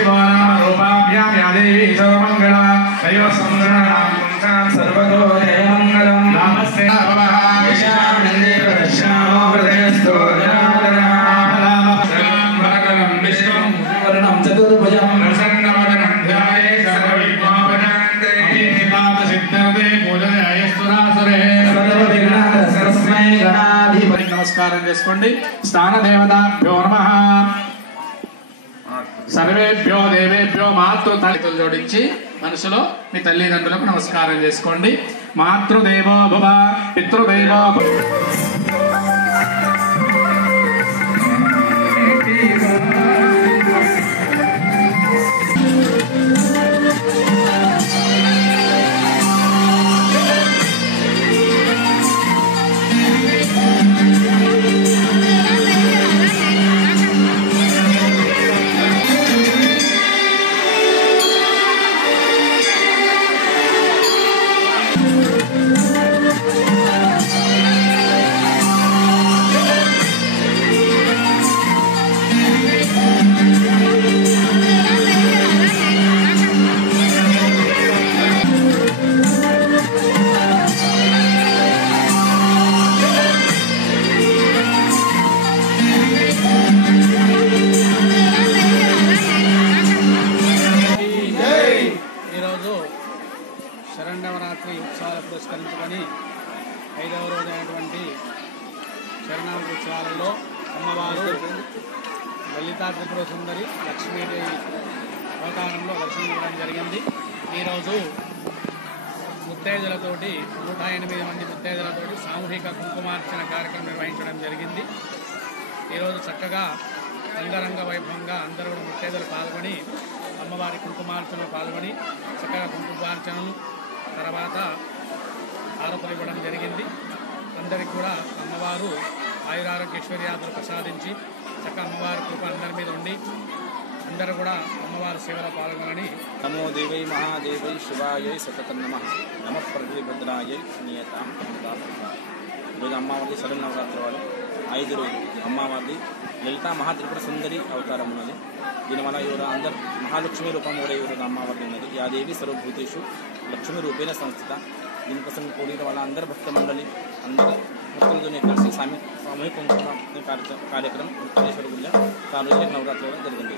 शिवो नाम रूपाभ्यां या देवी सर्वमङ्गला तयोः संवरणं सर्वतो जयमङ्गलं नमस्ते भवः विशानन्दे प्रदर्शनामो हृदयस्थो जनार्दनः वरकलं विष्णुं वर्णं चतुर्भुजं प्रसन्नवदनं ध्याये सर्वविघ्नोपशान्तये सिद्धार्थसिद्धये पूजयायस्तुरासुरे सर्वविघ्नहरस्मै गणाधिपति नमस्कारं చేసుకోండి స్థాన దేవతాభ్యో నమః సర్వేభ్యో దేవేభ్యో మాతృతల్లితులు జోడించి మనసులో మీ తల్లిదండ్రులకు నమస్కారం చేసుకోండి మాతృదేవో భవ పితృదేవో శరన్నవరాత్రి ఉత్సవాలు పురస్కరించుకొని 5వ రోజైనటువంటి శరణావతి ఉత్సవాలలో అమ్మవారు లలితా త్రిపుర సుందరి లక్ష్మీదేవి అవతారంలో దర్శనం ఇవ్వడం జరిగింది. ఈరోజు ముత్తైదులతోటి 108 మంది ముత్తైదులతోటి సామూహిక కుంకుమార్చన కార్యక్రమం నిర్వహించడం జరిగింది. ఈరోజు చక్కగా అంగరంగ వైభవంగా అందరూ కూడా ముత్తైదులు పాల్గొని అమ్మవారి కుంకుమార్చనలో పాల్గొని చక్కగా కుంకుమార్చనలు తర్వాత ఆరోపణలు ఇవ్వడం జరిగింది. అందరికి కూడా అమ్మవారు ఆయురారోగ్యేశ్వర్యాదులు ప్రసాదించి చక్కగా అమ్మవారి కృప అందరి మీద ఉండి అందరూ కూడా అమ్మవారి సేవలో పాల్గొనని నమో దేవై మహాదేవై శివాయై సతతం నమః నమః ప్రతిభద్రాయై నియతాం ఈరోజు అమ్మవారి శరన్నవరాత్రి వాళ్ళు 5 రోజులు అమ్మవారి లలితా మహాత్రిపుర సుందరి అవతారం ఉన్నది. దీనివల్ల ఇవరు అందరు మహాలక్ష్మి రూపం కూడా ఈరోజు అమ్మవారి ఉన్నది. యాదేవి సర్వభూతేషు లక్ష్మీ రూపేణ సంస్థిత. దీనికోసం కూడిన వాళ్ళ అందరు భక్త మండలి అందరు భక్తులతోనే కలిసి సామూహిక కార్యక్రమం ముక్తేశ్వర గుళ్ళ 4 రోజుల నవరాత్రులు జరిగింది.